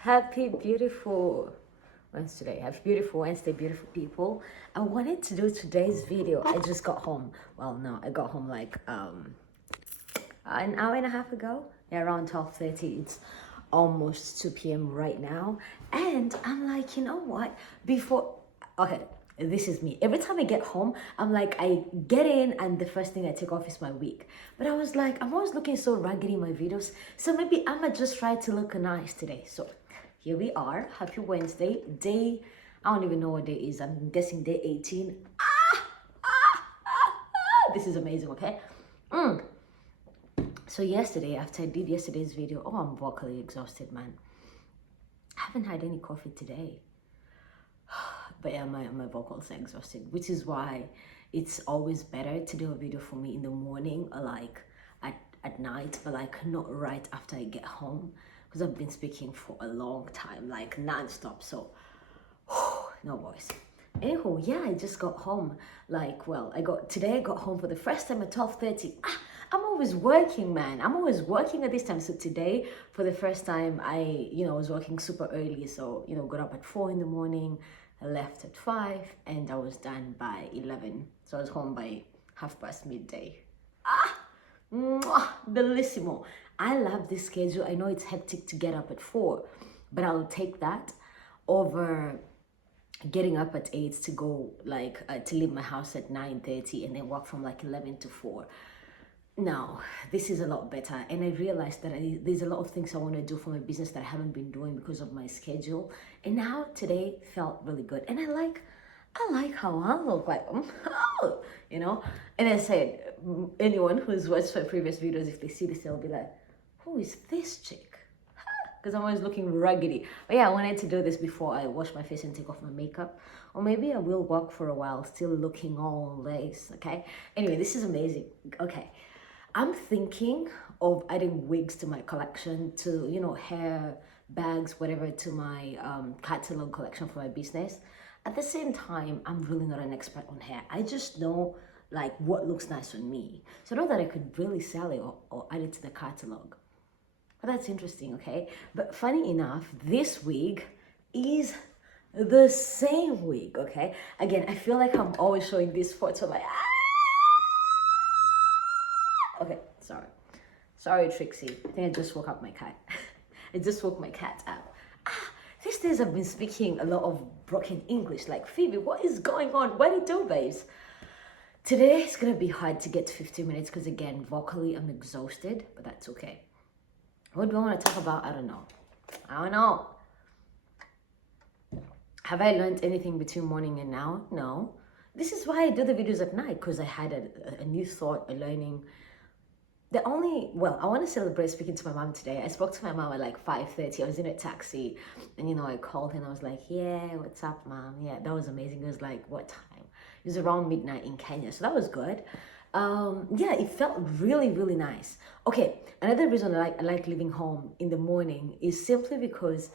Happy beautiful Wednesday. Happy beautiful Wednesday, beautiful people. I wanted to do today's video. I just got home. Well, no, I got home like an hour and a half ago. Yeah, around 12:30. It's almost 2 p.m. right now. And I'm like, you know what? Before okay, this is me. Every time I get home, I'm like, I get in and the first thing I take off is my wig. But I was like, I'm always looking so raggedy in my videos. So maybe I'ma just try to look nice today. So here we are. Happy Wednesday. Day, I don't even know what day is. I'm guessing day 18. This is amazing, okay? So yesterday, after I did yesterday's video, oh, I'm vocally exhausted, man. I haven't had any coffee today. But yeah, my vocals are exhausted, which is why it's always better to do a video for me in the morning or like at night, but like not right after I get home, because I've been speaking for a long time, like non-stop. So no voice. Anywho, yeah, I just got home. Like, well, I got home for the first time at 12:30. I'm always working, man. I'm always working at this time. So today, for the first time, I was working super early. So, got up at 4 in the morning. I left at 5 and I was done by 11. So I was home by half past midday. Mwah, bellissimo. I love this schedule. I know it's hectic to get up at 4, but I'll take that over getting up at 8 to go to leave my house at 9:30 and then work from like 11 to 4. No, this is a lot better. And I realized that there's a lot of things I want to do for my business that I haven't been doing because of my schedule. And now today felt really good. And I like how I look, like, And I said, anyone who's watched my previous videos, if they see this, they'll be like, who is this chick? Because I'm always looking raggedy. But yeah, I wanted to do this before I wash my face and take off my makeup. Or maybe I will walk for a while still looking all lace, okay? Anyway, this is amazing. Okay. I'm thinking of adding wigs to my collection, to, hair, bags, whatever, to my catalog collection for my business. At the same time, I'm really not an expert on hair. I just know like what looks nice on me. So not that I could really sell it or add it to the catalog. But that's interesting, okay? But funny enough, this wig is the same wig, okay? Again, I feel like I'm always showing this photo like, okay, sorry. Sorry, Trixie. I think I just woke up my cat. I just woke my cat up. These days I've been speaking a lot of broken English. Like, Phoebe, what is going on? What do you do, babes? Today it's gonna be hard to get to 15 minutes because again, vocally I'm exhausted, but that's okay. What do I want to talk about? I don't know. Have I learned anything between morning and now? No. This is why I do the videos at night, because I had a new thought, a learning. I want to celebrate speaking to my mom today. I spoke to my mom at like 5:30. I was in a taxi and, I called her and I was like, yeah, what's up, mom? Yeah, that was amazing. It was like, what time? It was around midnight in Kenya. So that was good. Yeah, it felt really, really nice. Okay, another reason I like leaving home in the morning is simply because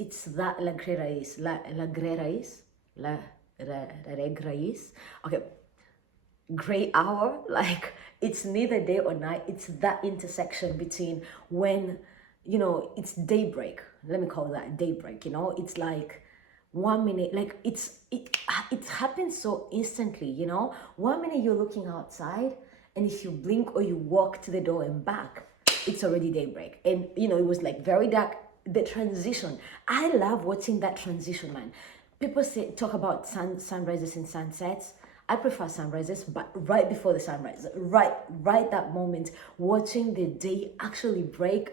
it's la grerais, la regrais. Okay, gray hour, like it's neither day or night. It's that intersection between when it's daybreak. Let me call that daybreak. It's like 1 minute, like it happens so instantly. 1 minute you're looking outside, and if you blink or you walk to the door and back, it's already daybreak. And it was like very dark. The transition, I love watching that transition, man. People talk about sunrises and sunsets. I prefer sunrises, but right before the sunrise, right that moment, watching the day actually break,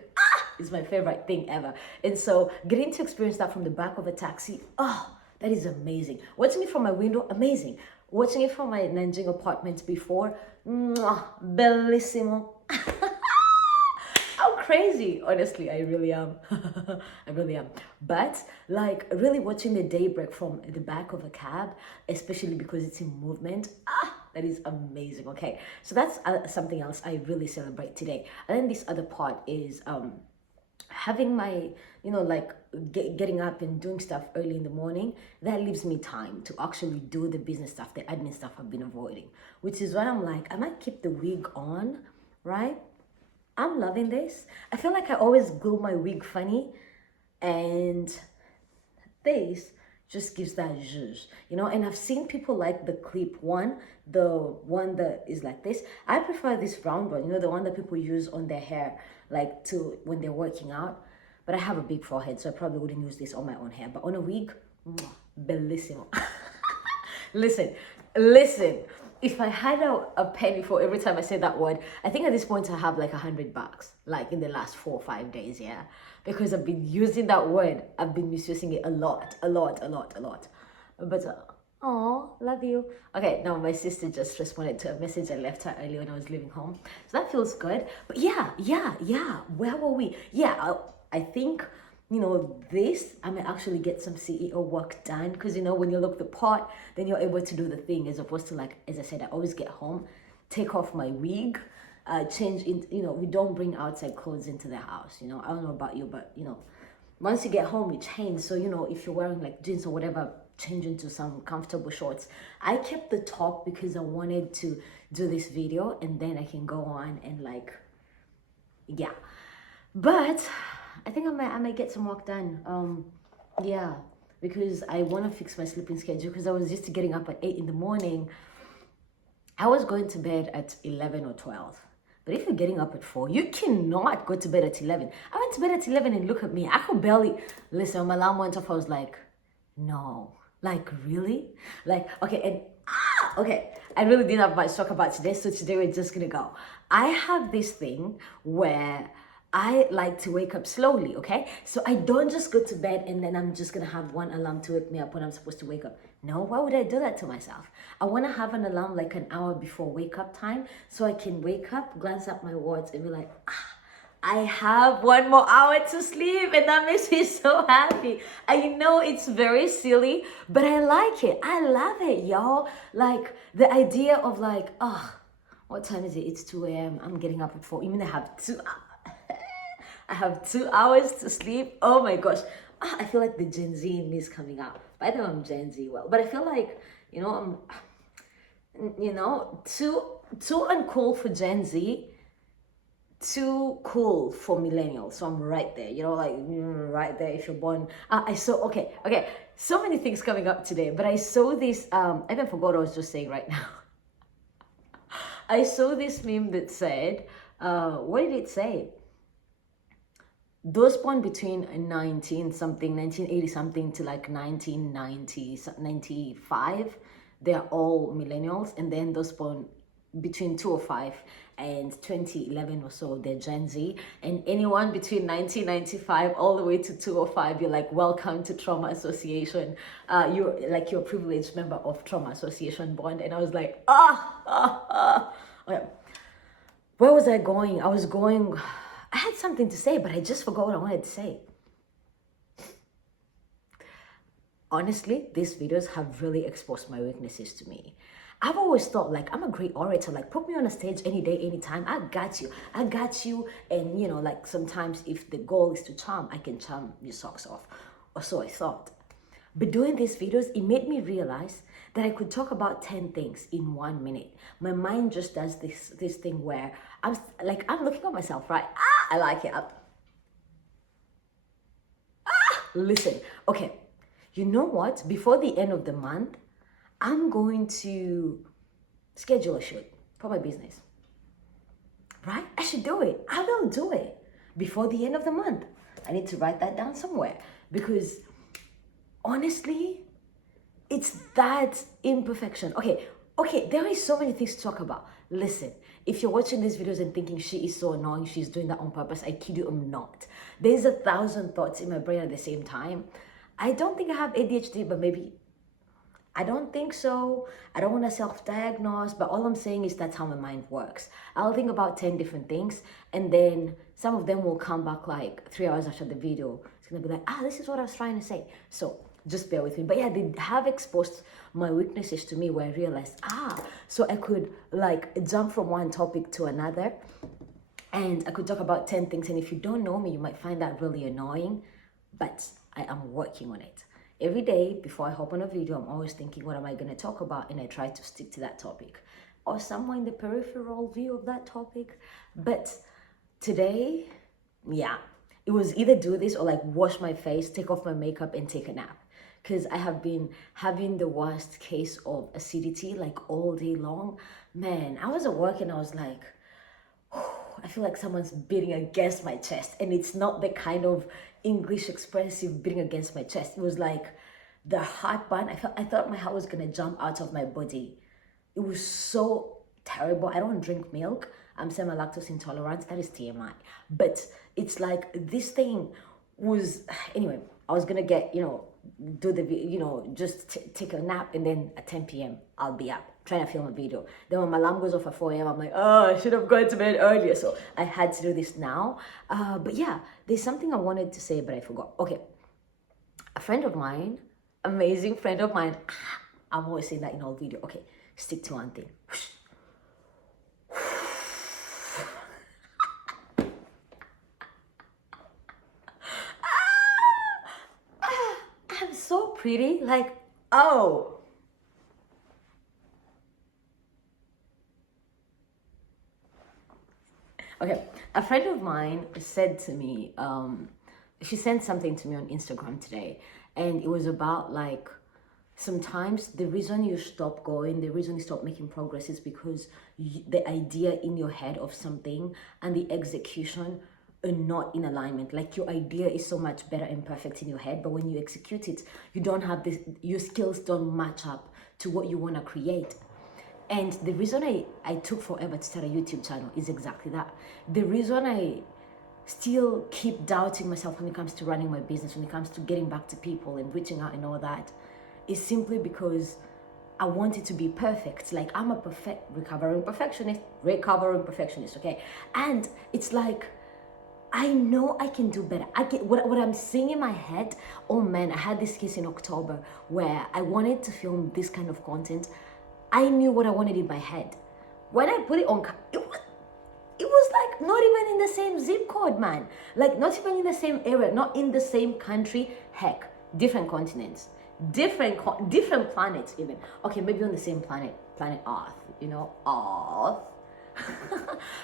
is my favorite thing ever. And so getting to experience that from the back of a taxi, that is amazing. Watching it from my window, amazing. Watching it from my Nanjing apartment before, mwah, bellissimo. Crazy, honestly, I really am. I really am. But like really watching the daybreak from the back of a cab, especially because it's in movement, that is amazing. Okay, so that's something else I really celebrate today. And then this other part is having my getting up and doing stuff early in the morning. That leaves me time to actually do the business stuff, the admin stuff I've been avoiding, which is why I'm like, I might keep the wig on, right? I'm loving this. I feel like I always glue my wig funny, and this just gives that zhuzh, you know. And I've seen people like the clip one, the one that is like this. I prefer this round one, you know, the one that people use on their hair, like to when they're working out. But I have a big forehead, so I probably wouldn't use this on my own hair. But on a wig, bellissimo. Listen, listen. If I had a penny for every time I say that word, I think at this point I have like $100, like in the last 4 or 5 days, yeah. Because I've been using that word, I've been misusing it a lot, a lot, a lot, a lot. But oh, love you. Okay, now my sister just responded to a message I left her earlier when I was leaving home, so that feels good. But yeah. Where were we? Yeah, I think, you know, this, I may actually get some CEO work done, because, you know, when you look the part, then you're able to do the thing, as opposed to, like, as I said, I always get home, take off my wig, change in, you know, we don't bring outside clothes into the house, you know. I don't know about you, but, you know, once you get home, you change. So, you know, if you're wearing like jeans or whatever, change into some comfortable shorts. I kept the top because I wanted to do this video, and then I can go on and, like, yeah. But I think I might get some work done. Yeah, because I want to fix my sleeping schedule, because I was used to getting up at 8 in the morning. I was going to bed at 11 or 12. But if you're getting up at 4, you cannot go to bed at 11. I went to bed at 11, and look at me. I could barely listen. When my alarm went off, I was like, no. Like, really? Like, okay, and okay. I really didn't have much to talk about today, so today we're just gonna go. I have this thing where I like to wake up slowly, okay? So I don't just go to bed and then I'm just gonna have one alarm to wake me up when I'm supposed to wake up. No, why would I do that to myself? I wanna have an alarm like an hour before wake up time, so I can wake up, glance at my watch, and be like, I have 1 more hour to sleep, and that makes me so happy. I know it's very silly, but I like it. I love it, y'all. Like, the idea of, like, oh, what time is it? It's 2 a.m. I'm getting up at 4. You mean I have 2 hours to sleep? Oh my gosh. I feel like the Gen Z in me is coming out. By the way, I'm Gen Z, well, but I feel like, you know, too uncool for Gen Z, too cool for millennials. So I'm right there, you know, like, right there if you're born. I saw, okay, so many things coming up today, but I saw this, I even forgot what I was just saying right now. I saw this meme that said, what did it say? Those born between 1980 something to like 1990, 95, they're all millennials. And then those born between 2005 and 2011 or so, they're Gen Z. And anyone between 1995 all the way to 2005, you're like, welcome to Trauma Association. You're like, you're a privileged member of Trauma Association Bond. And I was like, Okay. Where was I going? I had something to say, but I just forgot what I wanted to say. Honestly, these videos have really exposed my weaknesses to me. I've always thought, like, I'm a great orator. Like, put me on a stage any day, anytime. I got you. And, you know, like, sometimes if the goal is to charm, I can charm your socks off. Or so I thought. But doing these videos, it made me realize that I could talk about 10 things in 1 minute. My mind just does this thing where I'm looking at myself, right? I like it. Listen, okay. You know what? Before the end of the month, I'm going to schedule a shoot for my business. Right? I should do it. I will do it before the end of the month. I need to write that down somewhere, because honestly, it's that imperfection. Okay, there is so many things to talk about. Listen, if you're watching these videos and thinking she is so annoying, she's doing that on purpose, I kid you, I'm not. There's 1,000 thoughts in my brain at the same time. I don't think I have ADHD, but maybe, I don't think so. I don't want to self-diagnose, but all I'm saying is that's how my mind works. I'll think about 10 different things, and then some of them will come back like 3 hours after the video. It's going to be like, this is what I was trying to say. So just bear with me. But yeah, they have exposed my weaknesses to me, where I realized, so I could like jump from one topic to another, and I could talk about 10 things. And if you don't know me, you might find that really annoying, but I am working on it. Every day before I hop on a video, I'm always thinking, what am I going to talk about? And I try to stick to that topic, or somewhere in the peripheral view of that topic. But today, yeah, it was either do this or like wash my face, take off my makeup, and take a nap. Because I have been having the worst case of acidity like all day long. Man, I was at work and I was like, I feel like someone's beating against my chest, and it's not the kind of English expressive beating against my chest. It was like the heartburn. I thought my heart was gonna jump out of my body. It was so terrible. I don't drink milk. I'm semi-lactose intolerant. That is TMI. But it's like this thing was anyway. I was gonna get do the just take a nap, and then at 10 p.m. I'll be up trying to film a video. Then when my alarm goes off at 4 a.m. I'm like, oh, I should have gone to bed earlier. So I had to do this now. But yeah, there's something I wanted to say, but I forgot. Okay, a friend of mine, amazing friend of mine. I'm always saying that in all video. Okay, stick to one thing. I'm so pretty. Like, oh. Okay, a friend of mine said to me, she sent something to me on Instagram today, and it was about like sometimes the reason you stop going, the reason you stop making progress is because the idea in your head of something and the execution are not in alignment. Like your idea is so much better and perfect in your head, but when you execute it, you don't have this, your skills don't match up to what you want to create. And the reason I took forever to start a YouTube channel is exactly that. The reason I still keep doubting myself when it comes to running my business, when it comes to getting back to people and reaching out and all that, is simply because I want it to be perfect. Like I'm a recovering perfectionist, okay? And it's like, I know I can do better. I get what I'm seeing in my head. Oh man, I had this case in October where I wanted to film this kind of content. I knew what I wanted in my head. When I put it on, it was like not even in the same zip code, man. Like not even in the same area, not in the same country. Heck, different continents, different planets even. Okay, maybe on the same planet Earth, Earth.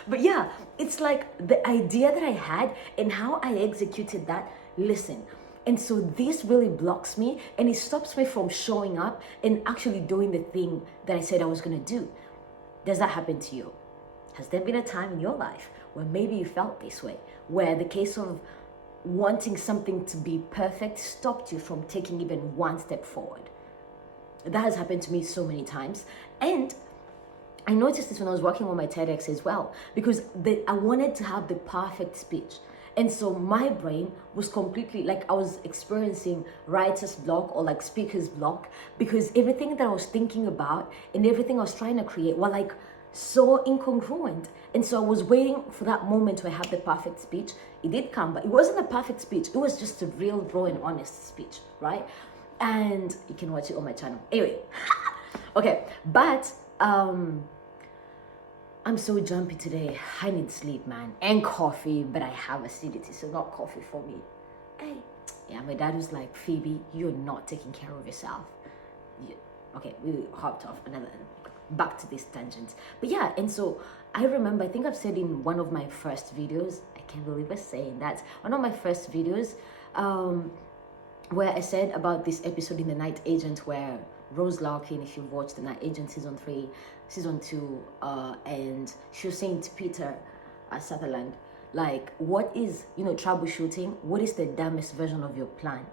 But yeah, it's like the idea that I had and how I executed that. Listen. And so this really blocks me and it stops me from showing up and actually doing the thing that I said I was going to do. Does that happen to you? Has there been a time in your life where maybe you felt this way, where the case of wanting something to be perfect stopped you from taking even one step forward? That has happened to me so many times. And I noticed this when I was working on my TEDx as well, because I wanted to have the perfect speech. And so my brain was completely like I was experiencing writer's block or like speaker's block, because everything that I was thinking about and everything I was trying to create were like so incongruent. And so I was waiting for that moment to have the perfect speech. It did come, but it wasn't a perfect speech. It was just a real, raw and honest speech, right? And you can watch it on my channel. Anyway, okay, but I'm so jumpy today. I need sleep, man, and coffee, but I have acidity, so not coffee for me. Hey, yeah, my dad was like, Phoebe, you're not taking care of yourself. Okay, we hopped off back to these tangents. But yeah, and so I remember, I think I've said in one of my first videos, I can't believe I'm saying that, one of my first videos, where I said about this episode in The Night Agent where Rose Larkin, if you've watched The Night Agent season 3, season 2, and she was saying to Peter Sutherland, like, what is, troubleshooting? What is the dumbest version of your plan?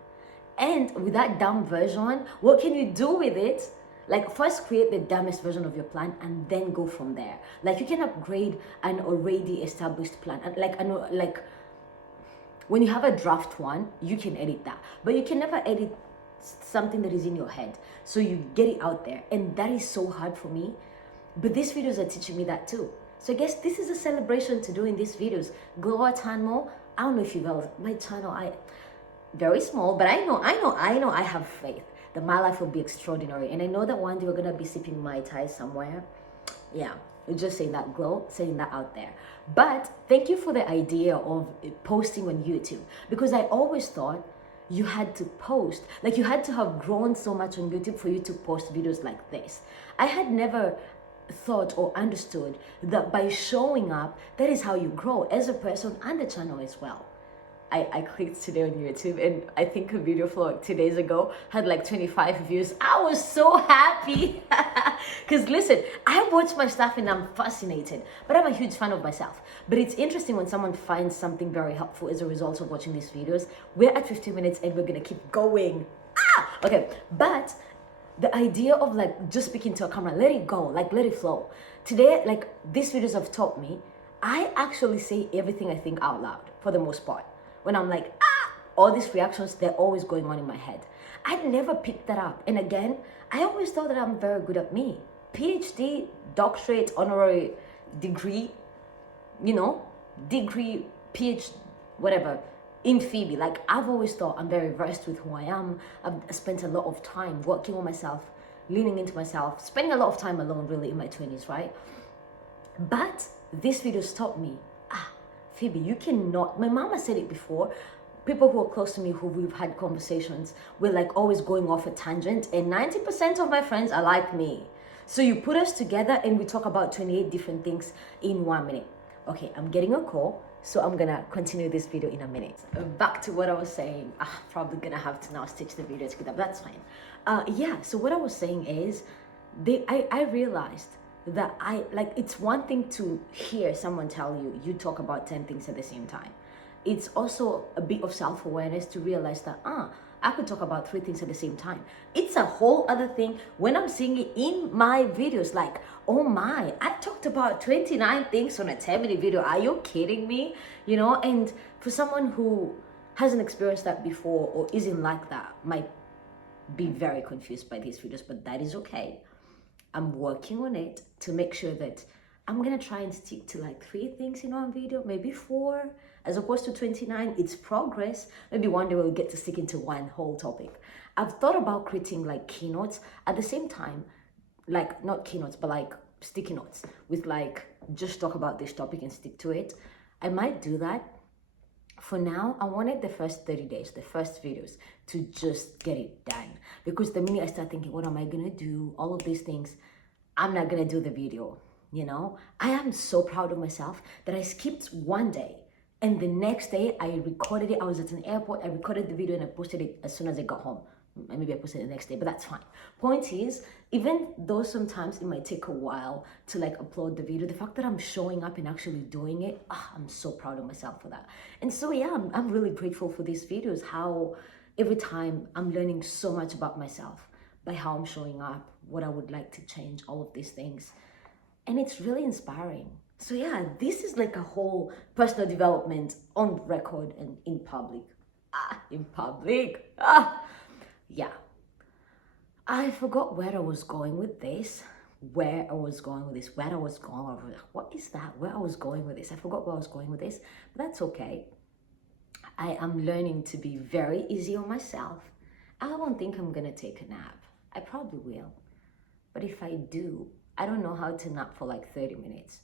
And with that dumb version, what can you do with it? Like, first create the dumbest version of your plan and then go from there. Like, you can upgrade an already established plan. Like, when you have a draft one, you can edit that. But you can never edit something that is in your head. So you get it out there. And that is so hard for me. But these videos are teaching me that too. So I guess this is a celebration to doing these videos. Glow at Hanmo. I don't know if you guys, my channel, very small, but I know I have faith that my life will be extraordinary. And I know that one day we're going to be sipping Mai Tai somewhere. Yeah, we're just saying that, Glow, saying that out there. But thank you for the idea of posting on YouTube, because I always thought you had to post, like you had to have grown so much on YouTube for you to post videos like this. I had never thought or understood that by showing up, that is how you grow as a person and the channel as well. I clicked today on YouTube, and I think a video for like 2 days ago had like 25 views. I was so happy. Because listen, I watch my stuff and I'm fascinated, but I'm a huge fan of myself. But it's interesting when someone finds something very helpful as a result of watching these videos. We're at 15 minutes and we're gonna keep going. Okay, but the idea of like just speaking to a camera, let it go, like let it flow. Today, like these videos have taught me, I actually say everything I think out loud for the most part. When I'm like, all these reactions, they're always going on in my head. I'd never picked that up. And again, I always thought that I'm very good at me. PhD, doctorate, honorary degree, degree, PhD, whatever, in Phoebe. Like I've always thought I'm very versed with who I am. I've spent a lot of time working on myself, leaning into myself, spending a lot of time alone really in my 20s, right? But this video's taught me, Phoebe, you cannot, my mama said it before, people who are close to me who we've had conversations, we're like always going off a tangent, and 90% of my friends are like me. So you put us together and we talk about 28 different things in 1 minute. Okay, I'm getting a call, so I'm gonna continue this video in a minute. Back to what I was saying. Probably gonna have to now stitch the video together, but that's fine. Yeah, so what I was saying is, I realized that it's one thing to hear someone tell you, you talk about 10 things at the same time. It's also a bit of self-awareness to realize that, I could talk about 3 things at the same time. It's a whole other thing when I'm seeing it in my videos, like, oh my, I talked about 29 things on a 10-minute video. Are you kidding me? And for someone who hasn't experienced that before or isn't like that, might be very confused by these videos, but that is okay. I'm working on it to make sure that I'm gonna try and stick to like 3 things in one video, maybe 4, as opposed to 29. It's progress. Maybe one day we'll get to stick into one whole topic. I've thought about creating like keynotes at the same time, like not keynotes, but like sticky notes with like, just talk about this topic and stick to it. I might do that. For now, I wanted the first 30 days, the first videos, to just get it done. Because the minute I start thinking, what am I gonna do? All of these things, I'm not gonna do the video, I am so proud of myself that I skipped one day. And the next day I recorded it. I was at an airport, I recorded the video and I posted it as soon as I got home. Maybe I posted it the next day, but that's fine. Point is, even though sometimes it might take a while to like upload the video, the fact that I'm showing up and actually doing it, I'm so proud of myself for that. And so yeah, I'm really grateful for these videos, how every time I'm learning so much about myself by how I'm showing up, what I would like to change, all of these things. And it's really inspiring. So yeah, this is like a whole personal development on record and in public. In public. Yeah. I forgot where I was going with this. What is that? Where I was going with this. I forgot where I was going with this, but that's okay. I am learning to be very easy on myself. I don't think I'm gonna take a nap. I probably will. But if I do, I don't know how to nap for like 30 minutes.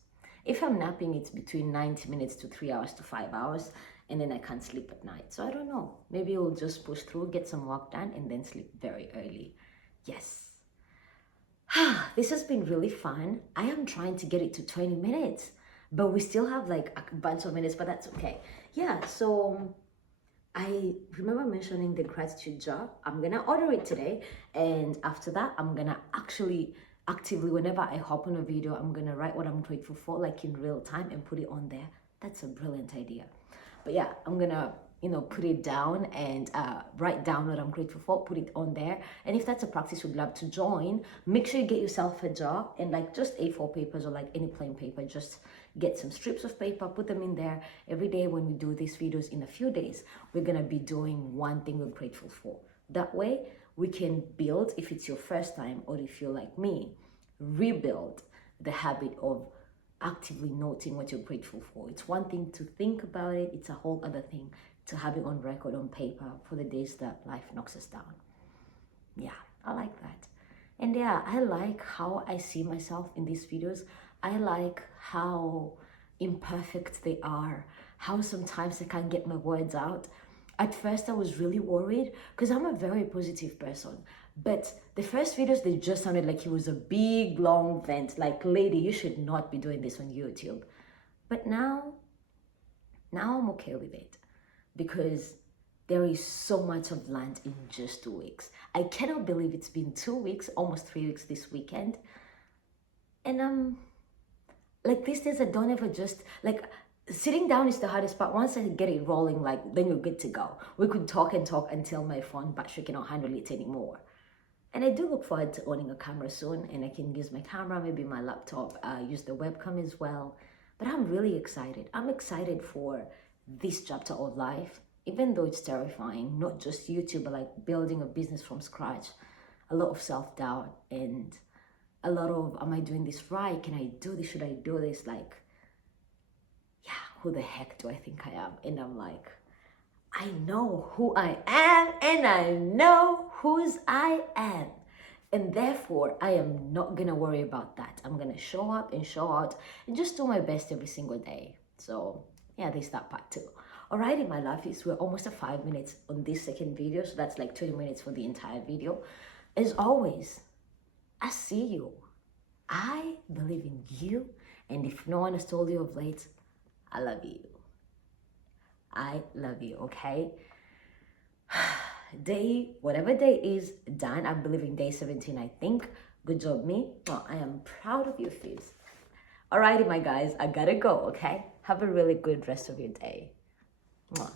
If I'm napping, it's between 90 minutes to 3 hours to 5 hours, and then I can't sleep at night. So I don't know. Maybe I'll just push through, get some work done, and then sleep very early. Yes. This has been really fun. I am trying to get it to 20 minutes, but we still have like a bunch of minutes, but that's okay. Yeah, so I remember mentioning the gratitude jar. I'm gonna order it today, and after that, I'm gonna actually actively, whenever I hop on a video, I'm gonna write what I'm grateful for, like in real time, and put it on there. That's a brilliant idea. But yeah, I'm gonna put it down and write down what I'm grateful for, put it on there. And if that's a practice you'd love to join, make sure you get yourself a jar and like just A4 papers or like any plain paper. Just get some strips of paper, put them in there. Every day when we do these videos in a few days, we're gonna be doing one thing we're grateful for. That way we can build, if it's your first time or if you're like me, rebuild the habit of actively noting what you're grateful for. It's one thing to think about it, it's a whole other thing to have it on record, on paper, for the days that life knocks us down. Yeah, I like that. And yeah, I like how I see myself in these videos. I like how imperfect they are, how sometimes I can't get my words out. At first I was really worried because I'm a very positive person, But the first videos, they just sounded like it was a big, long vent. Like, lady, you should not be doing this on YouTube. But now I'm okay with it because there is so much of land in just 2 weeks. I cannot believe it's been 2 weeks, almost 3 weeks this weekend. And like these days I don't ever just like sitting down is the hardest part. Once I get it rolling, like then you're good to go. We could talk and talk until my phone battery cannot handle it anymore. And I do look forward to owning a camera soon, and I can use my camera, maybe my laptop, use the webcam as well. But I'm really excited. I'm excited for this chapter of life, even though it's terrifying, not just YouTube, but like building a business from scratch, a lot of self-doubt and a lot of, am I doing this right? Can I do this? Should I do this? Like, yeah, who the heck do I think I am? And I'm like, I know who I am and I know whose I am. And therefore, I am not gonna worry about that. I'm gonna show up and show out and just do my best every single day. So yeah, there's that part too. Alrighty, my lovies, we're almost at 5 minutes on this second video. So that's like 20 minutes for the entire video. As always, I see you. I believe in you. And if no one has told you of late, I love you. I love you, okay? Day, whatever day is done, I'm believing day 17, I think. Good job, me. Oh, I am proud of you, Fizz. Alrighty, my guys, I gotta go, okay? Have a really good rest of your day. Mwah.